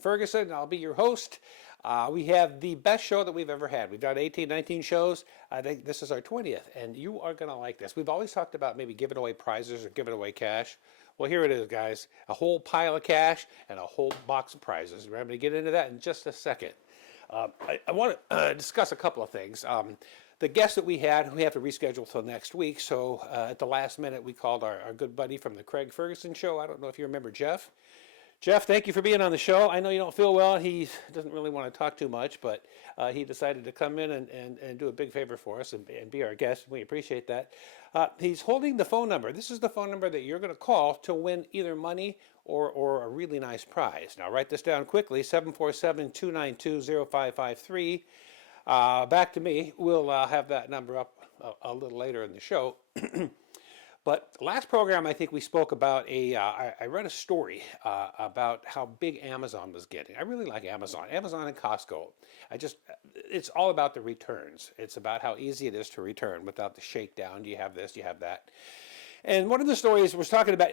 Ferguson. I'll be your host. We have the best show that we've ever had. We've done 18, 19 shows. I think this is our 20th, and you are going to like this. We've always talked about maybe giving away prizes or giving away cash. Well, here it is, guys. A whole pile of cash and a whole box of prizes. We're going to get into that in just a second. I want to discuss a couple of things. The guest that we have to reschedule till next week. So at the last minute, we called our good buddy from the Craig Ferguson show. I don't know if you remember Jeff. Jeff, thank you for being on the show. I know you don't feel well. He doesn't really want to talk too much, but he decided to come in and do a big favor for us and be our guest. We appreciate that. He's holding the phone number. This is the phone number that you're going to call to win either money or a really nice prize. Now, write this down quickly, 747-292-0553. Back to me. We'll have that number up a little later in the show. But last program, I think we spoke about I read a story about how big Amazon was getting. I really like Amazon and Costco. It's all about the returns. It's about how easy it is to return without the shakedown. Do you have this? Do you have that? And one of the stories was talking about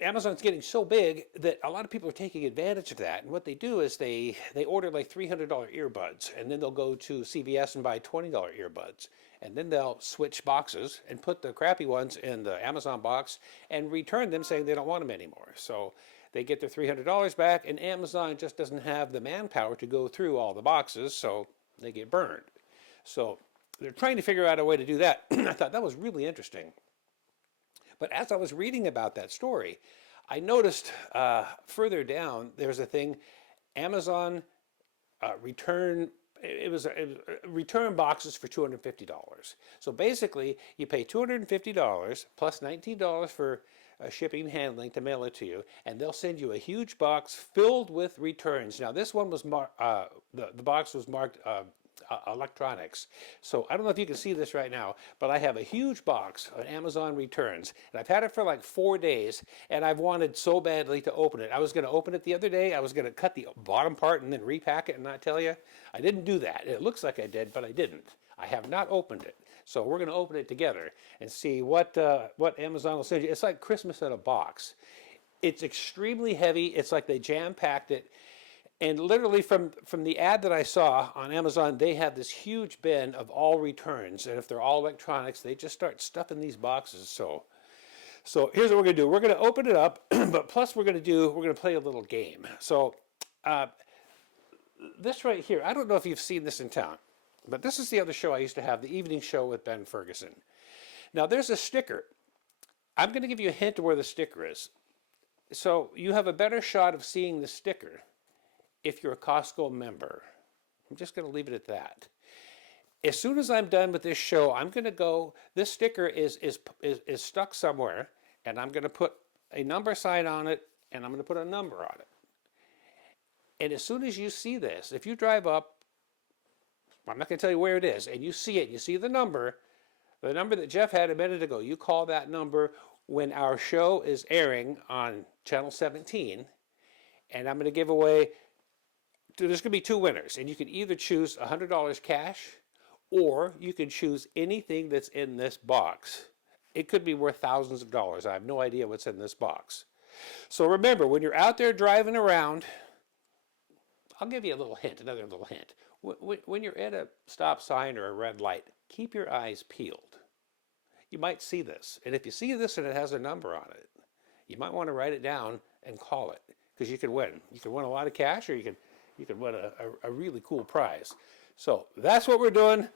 Amazon's getting so big that a lot of people are taking advantage of that. And what they do is they order like $300 earbuds, and then they'll go to CVS and buy $20 earbuds. And then they'll switch boxes and put the crappy ones in the Amazon box and return them saying they don't want them anymore. So they get their $300 back, and Amazon just doesn't have the manpower to go through all the boxes, so they get burned. So they're trying to figure out a way to do that. I thought that was really interesting. But as I was reading about that story, I noticed further down there's a thing, Amazon return. It was return boxes for $250. So basically, you pay $250 plus $19 for shipping and handling to mail it to you, and they'll send you a huge box filled with returns. Now, this one was the box was marked electronics. So I don't know if you can see this right now, but I have a huge box of Amazon returns, and I've had it for like 4 days, and I've wanted so badly to open it. I was going to open it the other day. I was going to cut the bottom part and then repack it and not tell you. I didn't do that. It looks like I did, but I didn't. I have not opened it. So we're going to open it together and see what Amazon will send you. It's like Christmas in a box. It's extremely heavy. It's like they jam-packed it. And literally from the ad that I saw on Amazon, they have this huge bin of all returns. And if they're all electronics, they just start stuffing these boxes. So here's what we're going to do. We're going to open it up, but plus we're going to play a little game. So this right here, I don't know if you've seen this in town, but this is the other show I used to have, the evening show with Ben Ferguson. Now there's a sticker. I'm going to give you a hint of where the sticker is. So you have a better shot of seeing the sticker if you're a Costco member. I'm just going to leave it at that. As soon as I'm done with this show, I'm going to go, this sticker is stuck somewhere, and I'm going to put a number sign on it, and I'm going to put a number on it. And as soon as you see this, if you drive up, I'm not going to tell you where it is, and you see it, you see the number that Jeff had a minute ago, you call that number when our show is airing on Channel 17, and I'm going to give away, there's going to be two winners, and you can either choose $100 cash, or you can choose anything that's in this box. It could be worth thousands of dollars. I have no idea what's in this box. So remember, when you're out there driving around, I'll give you a little hint, another little hint. When you're at a stop sign or a red light, keep your eyes peeled. You might see this, and if you see this and it has a number on it, you might want to write it down and call it, because you can win. You can win a lot of cash, or you can win a really cool prize. So that's what we're doing.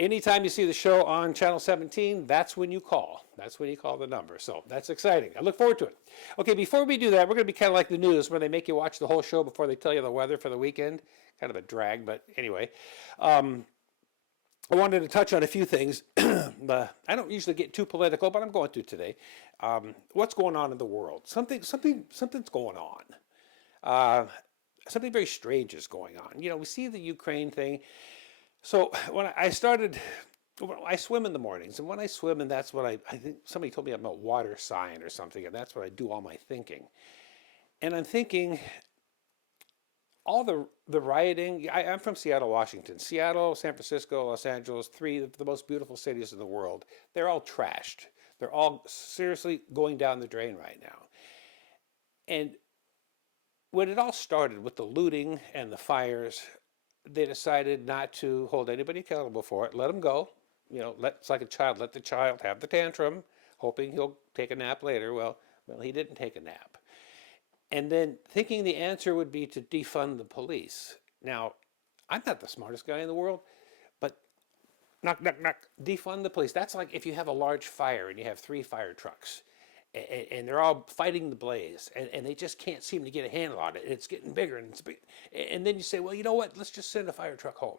Anytime you see the show on Channel 17, that's when you call. That's when you call the number. So that's exciting. I look forward to it. Okay, before we do that, we're going to be kind of like the news, where they make you watch the whole show before they tell you the weather for the weekend. Kind of a drag, but anyway. I wanted to touch on a few things. I don't usually get too political, but I'm going to today. What's going on in the world? Something's going on. Something very strange is going on. You know, we see the Ukraine thing. So when I swim in the mornings, and when I swim, and that's what I think somebody told me I'm a water sign or something, and that's what I do all my thinking. And I'm thinking, all the rioting, I'm from Seattle, Washington. Seattle, San Francisco, Los Angeles, three of the most beautiful cities in the world. They're all trashed. They're all seriously going down the drain right now. And when it all started with the looting and the fires, they decided not to hold anybody accountable for it. Let them go. It's like a child. Let the child have the tantrum, hoping he'll take a nap later. Well, he didn't take a nap. And then thinking the answer would be to defund the police. Now, I'm not the smartest guy in the world, but knock, knock, knock, defund the police. That's like if you have a large fire and you have 3 fire trucks and they're all fighting the blaze and they just can't seem to get a handle on it. And it's getting bigger and and then you say, well, you know what? Let's just send a fire truck home.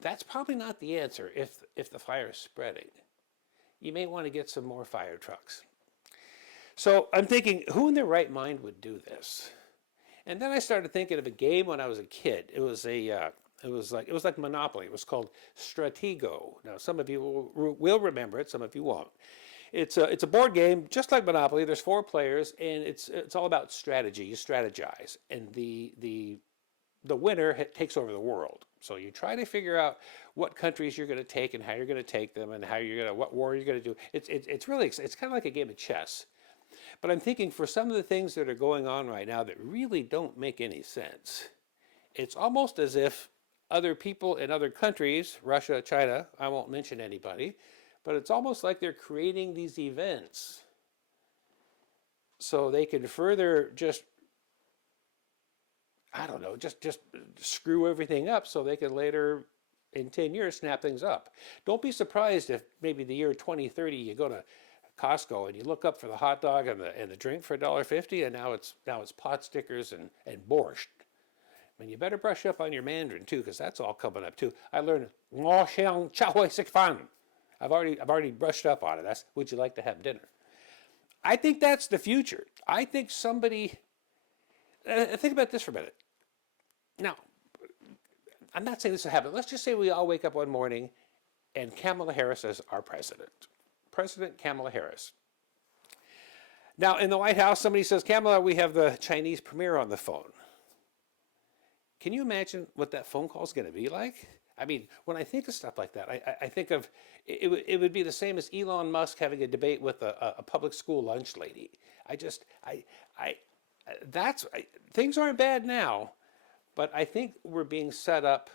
That's probably not the answer if the fire is spreading. You may want to get some more fire trucks. So I'm thinking, who in their right mind would do this? And then I started thinking of a game when I was a kid. It was like Monopoly. It was called Stratego. Now some of you will remember it, some of you won't. It's a board game just like Monopoly. There's 4 players, and it's all about strategy. You strategize, and the winner takes over the world. So you try to figure out what countries you're going to take and how you're going to take them and what war you're going to do. It's really kind of like a game of chess. But I'm thinking for some of the things that are going on right now that really don't make any sense, it's almost as if other people in other countries, Russia, China, I won't mention anybody, but it's almost like they're creating these events so they can further just screw everything up so they can later, in 10 years, snap things up. Don't be surprised if maybe the year 2030 you go to Costco and you look up for the hot dog and the drink for $1.50, and now it's pot stickers and borscht. And you better brush up on your Mandarin too, because that's all coming up too. I learned I've already brushed up on it. That's would you like to have dinner? I think that's the future. I think somebody think about this for a minute. Now, I'm not saying this will happen. Let's just say we all wake up one morning and Kamala Harris is our president. President Kamala Harris. Now, in the White House, somebody says, Kamala, we have the Chinese premier on the phone. Can you imagine what that phone call is going to be like? I mean, when I think of stuff like that, I think of it would be the same as Elon Musk having a debate with a public school lunch lady. Things aren't bad now, but I think we're being set up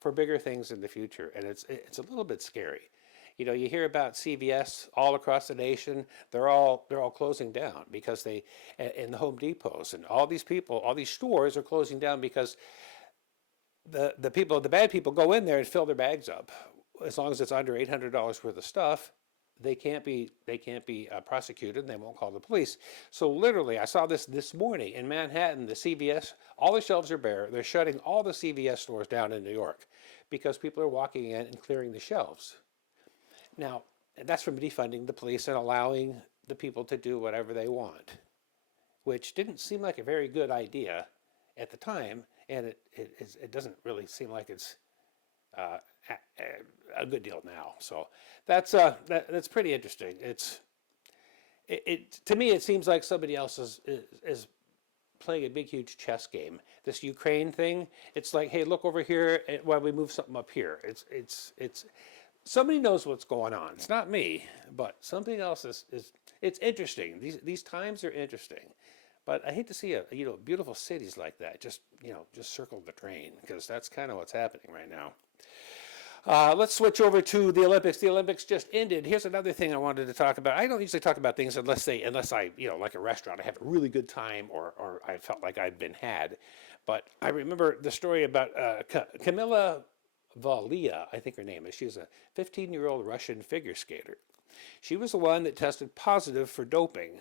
for bigger things in the future, and it's a little bit scary. You hear about CVS all across the nation. They're all closing down because in the Home Depots and all these stores are closing down because the bad people go in there and fill their bags up. As long as it's under $800 worth of stuff, they can't be prosecuted, and they won't call the police. So literally, I saw this morning in Manhattan. The CVS, all the shelves are bare. They're shutting all the CVS stores down in New York because people are walking in and clearing the shelves. Now, that's from defunding the police and allowing the people to do whatever they want, which didn't seem like a very good idea at the time, and it doesn't really seem like it's a good deal now. So that's pretty interesting. To me, it seems like somebody else is playing a big, huge chess game. This Ukraine thing, it's like, hey, look over here while we move something up here. It's somebody knows what's going on. It's not me, but something else is it's interesting. These times are interesting. But I hate to see beautiful cities like that just circle the drain, because that's kind of what's happening right now. Let's switch over to the Olympics. The Olympics just ended. Here's another thing I wanted to talk about. I don't usually talk about things unless I, like a restaurant, I have a really good time or I felt like I'd been had. But I remember the story about Camilla Valia, I think her name is. She's a 15-year-old Russian figure skater. She was the one that tested positive for doping.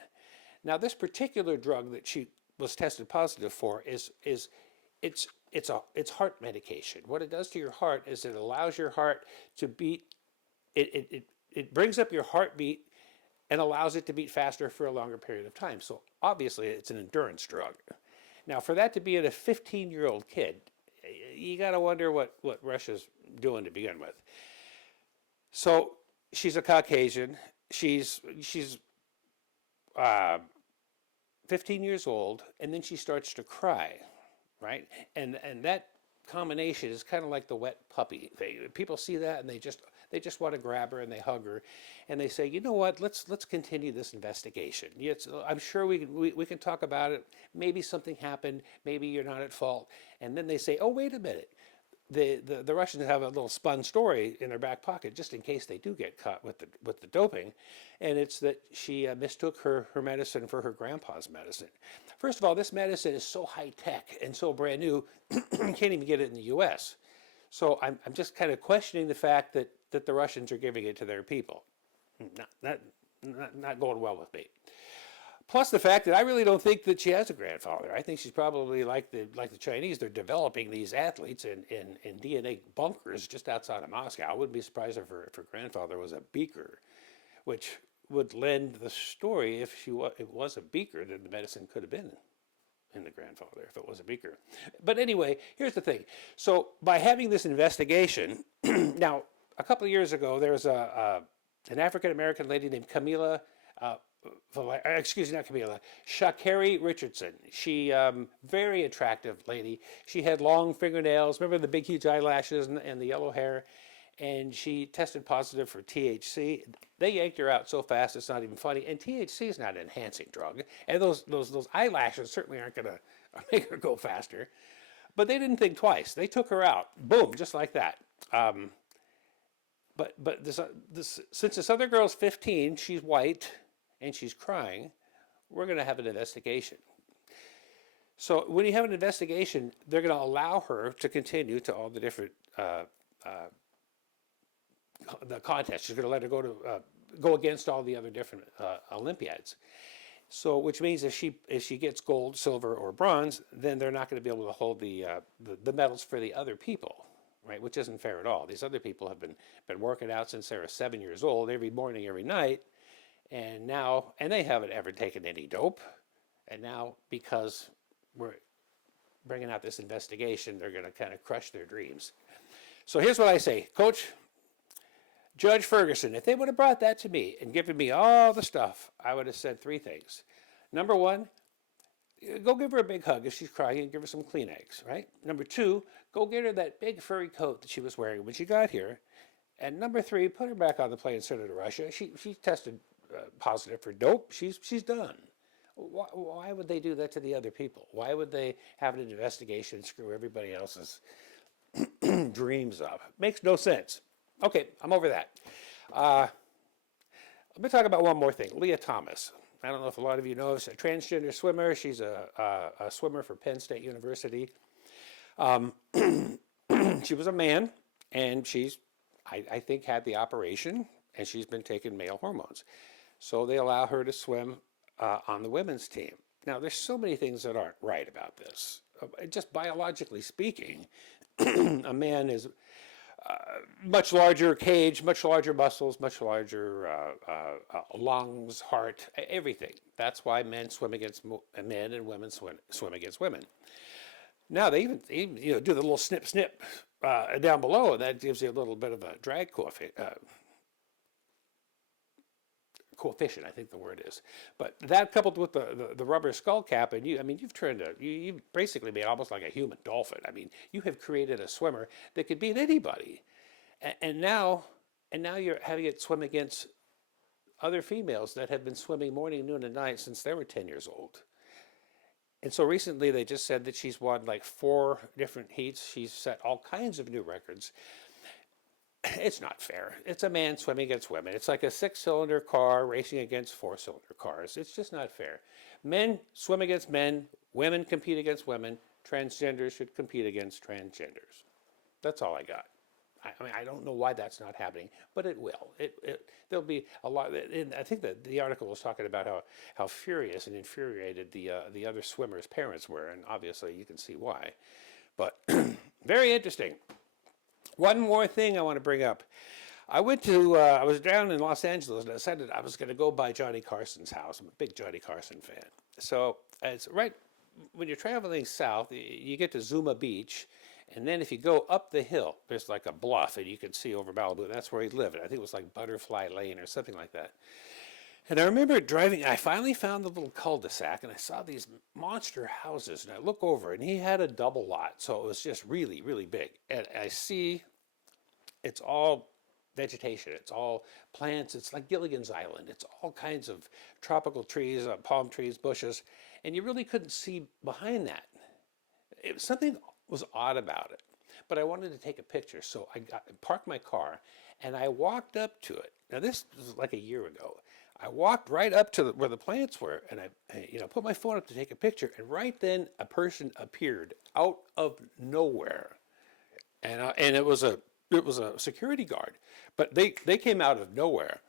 Now, this particular drug that she was tested positive for it's heart medication. What it does to your heart is it allows your heart to beat. It brings up your heartbeat and allows it to beat faster for a longer period of time. So obviously, it's an endurance drug. Now, for that to be in a 15-year-old kid, you got to wonder what Russia's doing to begin with. So she's a Caucasian. She's 15 years old, and then she starts to cry, right? And that combination is kind of like the wet puppy thing. People see that and They just want to grab her and they hug her, and they say, you know what? Let's continue this investigation. I'm sure we can talk about it. Maybe something happened. Maybe you're not at fault. And then they say, oh, wait a minute. The Russians have a little spun story in their back pocket just in case they do get caught with the doping, and it's that she mistook her medicine for her grandpa's medicine. First of all, this medicine is so high tech and so brand new, you can't even get it in the U.S. So I'm just kind of questioning the fact that the Russians are giving it to their people. Not going well with me. Plus the fact that I really don't think that she has a grandfather. I think she's probably like the Chinese. They're developing these athletes in DNA bunkers just outside of Moscow. I wouldn't be surprised if her grandfather was a beaker, which would lend the story if it was a beaker, then the medicine could have been in the grandfather if it was a beaker. But anyway, here's the thing. So by having this investigation, now a couple of years ago there was an African American lady named Camilla. Not Camilla, Camilla Richardson. She, very attractive lady. She had long fingernails. Remember the big, huge eyelashes and the yellow hair? And she tested positive for THC. They yanked her out so fast it's not even funny. And THC is not an enhancing drug. And those eyelashes certainly aren't going to make her go faster. But they didn't think twice. They took her out. Boom, just like that. But since this other girl's 15, she's white, and she's crying, we're going to have an investigation. So when you have an investigation, they're going to allow her to continue to all the different the contests. She's going to let her go against all the other different Olympiads. So which means if she gets gold, silver, or bronze, then they're not going to be able to hold the medals for the other people, right? Which isn't fair at all. These other people have been working out since they were 7 years old, every morning, every night. And they haven't ever taken any dope. And now, because we're bringing out this investigation, they're going to kind of crush their dreams. So here's what I say. Coach, Judge Ferguson, if they would have brought that to me and given me all the stuff, I would have said 3 things. Number 1, go give her a big hug if she's crying and give her some Kleenex, right? Number 2, go get her that big furry coat that she was wearing when she got here. And number 3, put her back on the plane and send her to Russia. She tested positive for dope. She's done. Why would they do that to the other people? Why would they have an investigation and screw everybody else's dreams up? Makes no sense. Okay, I'm over that. Let me talk about one more thing. Leah Thomas. I don't know if a lot of you know, she's a transgender swimmer. She's a swimmer for Penn State University. She was a man, and she's, I think, had the operation, and she's been taking male hormones. So they allow her to swim on the women's team. Now, there's so many things that aren't right about this. Just biologically speaking, a man is much larger cage, much larger muscles, much larger lungs, heart, everything. That's why men swim against men and women swim against women. Now they even do the little snip down below, and that gives you a little bit of a drag coefficient, I think the word is. But that coupled with the rubber skull cap, and you've basically made almost like a human dolphin. I mean, you have created a swimmer that could beat anybody, and now you're having it swim against other females that have been swimming morning, noon, and night since they were 10 years old. And so recently they just said that she's won like 4 different heats. She's set all kinds of new records. It's not fair. It's a man swimming against women. It's like a 6-cylinder car racing against 4-cylinder cars. It's just not fair. Men swim against men. Women compete against women. Transgenders should compete against transgenders. That's all I got. I don't know why that's not happening, but it will. There'll be a lot. And I think that the article was talking about how furious and infuriated the other swimmers' parents were, and obviously you can see why. But very interesting. One more thing I want to bring up. I was down in Los Angeles and I decided I was going to go by Johnny Carson's house. I'm a big Johnny Carson fan. So it's right when you're traveling south, you get to Zuma Beach. And then if you go up the hill, there's like a bluff and you can see over Malibu. That's where he lived. I think it was like Butterfly Lane or something like that. And I remember driving, I finally found the little cul-de-sac and I saw these monster houses and I look over and he had a double lot. So it was just really, really big. And I see it's all vegetation. It's all plants. It's like Gilligan's Island. It's all kinds of tropical trees, palm trees, bushes, and you really couldn't see behind that. Something was odd about it, but I wanted to take a picture, so parked my car, and I walked up to it. Now this was like a year ago. I walked right up to where the plants were, and I put my phone up to take a picture, and right then a person appeared out of nowhere, and it was a security guard, but they came out of nowhere,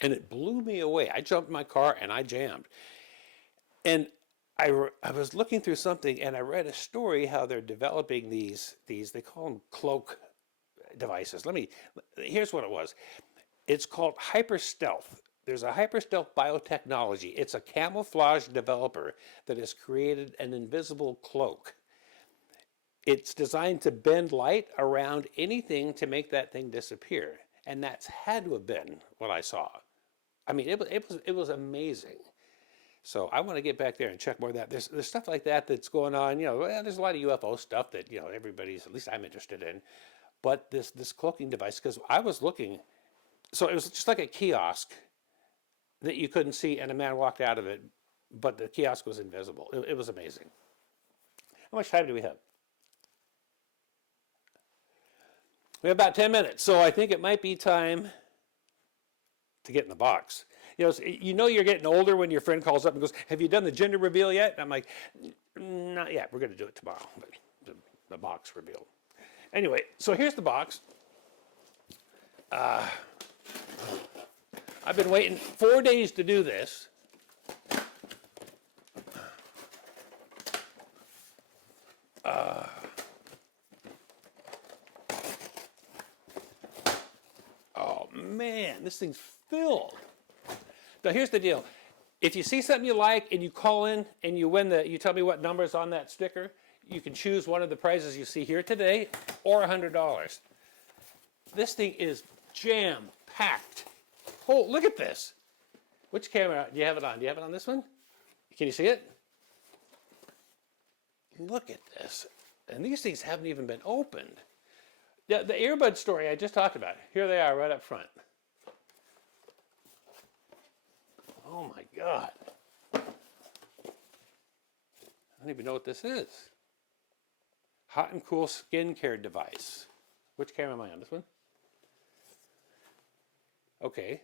and it blew me away. I jumped in my car and I jammed, and I was looking through something, and I read a story how they're developing these they call them cloak devices. Here's what it was. It's called hyper stealth. There's a hyper stealth biotechnology. It's a camouflage developer that has created an invisible cloak. It's designed to bend light around anything to make that thing disappear. And that's had to have been what I saw. I mean, it was amazing. So I want to get back there and check more of that. There's stuff like that that's going on. There's a lot of UFO stuff that everybody's, at least I'm interested in. But this cloaking device, because I was looking, so it was just like a kiosk that you couldn't see, and a man walked out of it, but the kiosk was invisible. It was amazing. How much time do we have? We have about 10 minutes, so I think it might be time to get in the box. You're getting older when your friend calls up and goes, "Have you done the gender reveal yet?" And I'm like, "Not yet. We're going to do it tomorrow." But the box reveal. Anyway, so here's the box. I've been waiting 4 days to do this. Oh man, this thing's filled. Now here's the deal. If you see something you like and you call in and you win you tell me what number's on that sticker, you can choose one of the prizes you see here today or $100. This thing is jam-packed. Oh, look at this. Which camera do you have it on? Do you have it on this one? Can you see it? Look at this. And these things haven't even been opened. The earbud story I just talked about. Here they are right up front. Oh my God. I don't even know what this is. Hot and cool skincare device. Which camera am I on? This one? Okay.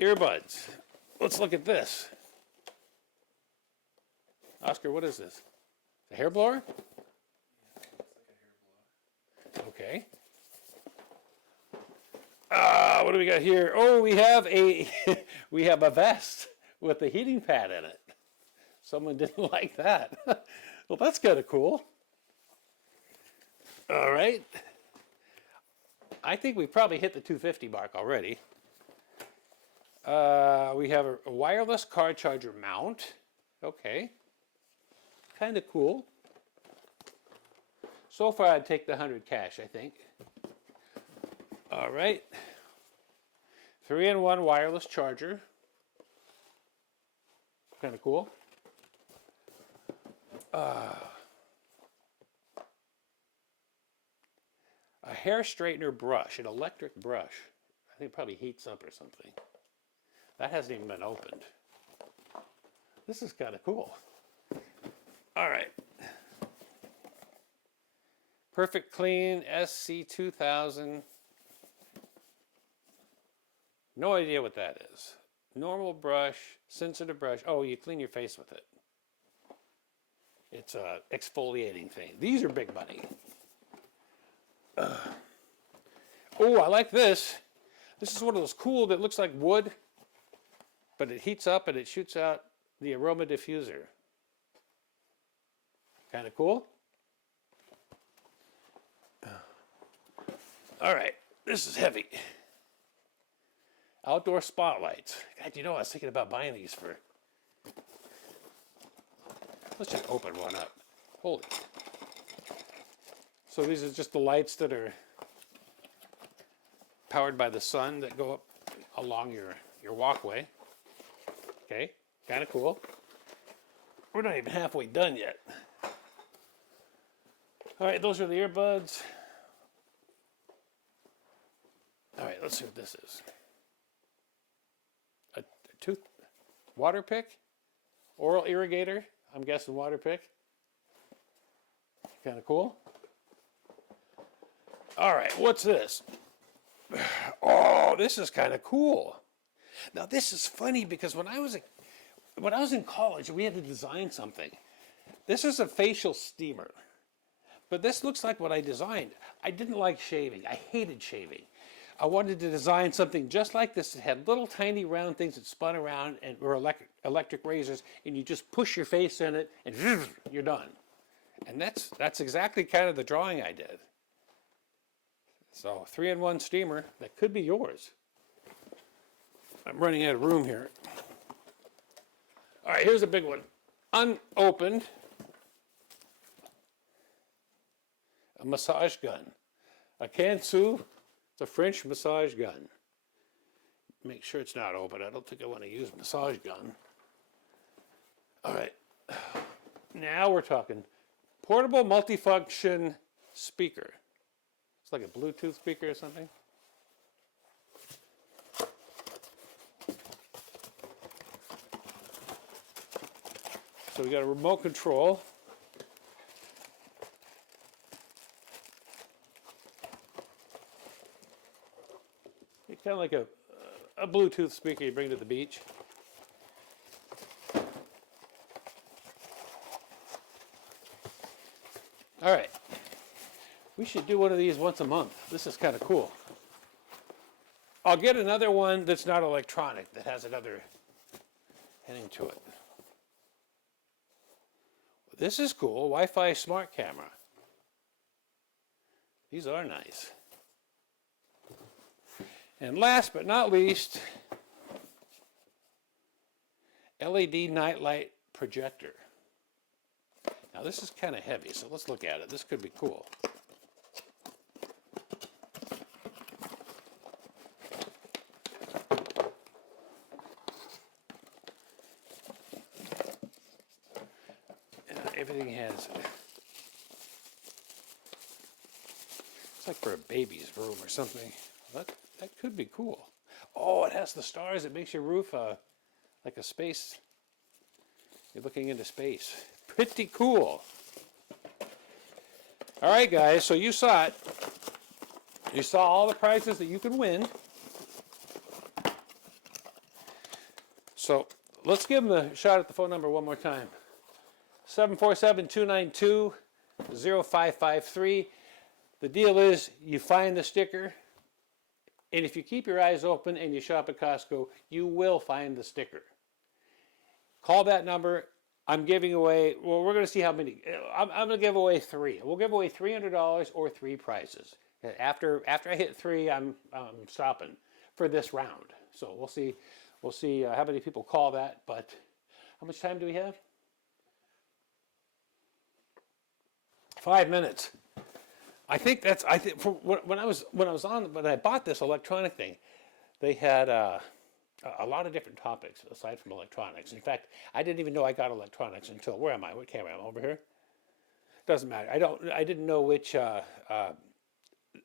Earbuds. Let's look at this. Oscar, what is this? A hair blower? Yeah, it's like a hair blower. Okay. What do we got here? Oh, we have we have a vest with a heating pad in it. Someone didn't like that. Well, that's kind of cool. All right. I think we've probably hit the 250 mark already. We have a wireless car charger mount. Okay. Kind of cool. So far, I'd take the 100 cash, I think. All right. 3-in-1 wireless charger. Kind of cool. A hair straightener brush, an electric brush. I think it probably heats up or something. That hasn't even been opened. This is kind of cool. All right. Perfect Clean SC2000. No idea what that is. Normal brush, sensitive brush. Oh, you clean your face with it. It's a exfoliating thing. These are big money. Oh, I like this. This is one of those cool that looks like wood, but it heats up and it shoots out the aroma diffuser. Kind of cool. All right, this is heavy. Outdoor spotlights. God, I was thinking about buying these for... Let's just open one up. Holy. So these are just the lights that are powered by the sun that go up along your walkway. Okay, kind of cool. We're not even halfway done yet. All right, those are the earbuds. All right, let's see what this is. A tooth water pick, oral irrigator. I'm guessing water pick. Kind of cool. All right, what's this? Oh, this is kind of cool. Now this is funny because when I was in college, we had to design something. This is a facial steamer, but this looks like what I designed. I didn't like shaving. I hated shaving. I wanted to design something just like this. It had little tiny round things that spun around and were electric razors, and you just push your face in it, and you're done. And that's exactly kind of the drawing I did. So 3-in-1 steamer, that could be yours. I'm running out of room here. All right, here's a big one. Unopened. A massage gun. A Kansu. It's a French massage gun. Make sure it's not open. I don't think I want to use a massage gun. All right. Now we're talking portable multifunction speaker. It's like a Bluetooth speaker or something. So we got a remote control. It's kind of like a Bluetooth speaker you bring to the beach. All right. We should do one of these once a month. This is kind of cool. I'll get another one that's not electronic, that has another heading to it. This is cool. Wi-Fi smart camera. These are nice. And last but not least, LED nightlight projector. Now this is kind of heavy, so let's look at it. This could be cool. Everything has, it's like for a baby's room or something. That could be cool. Oh, it has the stars. It makes your roof like a space. You're looking into space. Pretty cool. All right, guys, so you saw it. You saw all the prizes that you can win. So let's give them a shot at the phone number one more time. 747-292-0553. The deal is you find the sticker, and if you keep your eyes open and you shop at Costco, you will find the sticker. Call that number. I'm giving away, well, we're going to see how many. I'm going to give away 3. We'll give away $300 or 3 prizes. After I hit 3, I'm stopping for this round. So we'll see how many people call that. But how much time do we have? 5 minutes. I think when I bought this electronic thing, they had a lot of different topics aside from electronics. In fact, I didn't even know I got electronics until, where am I? What camera am I? Over here? Doesn't matter. I didn't know which. I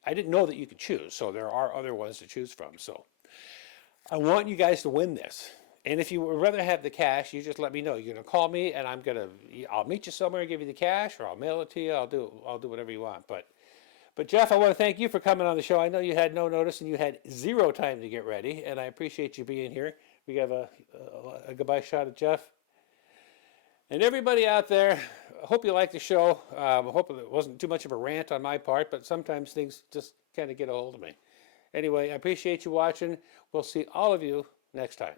didn't know that you could choose. So there are other ones to choose from. So I want you guys to win this. And if you would rather have the cash, you just let me know. You're gonna call me, and I'll meet you somewhere and give you the cash, or I'll mail it to you. I'll do whatever you want. But Jeff, I want to thank you for coming on the show. I know you had no notice and you had 0 time to get ready, and I appreciate you being here. We have a goodbye shot at Jeff. And everybody out there, I hope you liked the show. I hope it wasn't too much of a rant on my part, but sometimes things just kind of get a hold of me. Anyway, I appreciate you watching. We'll see all of you next time.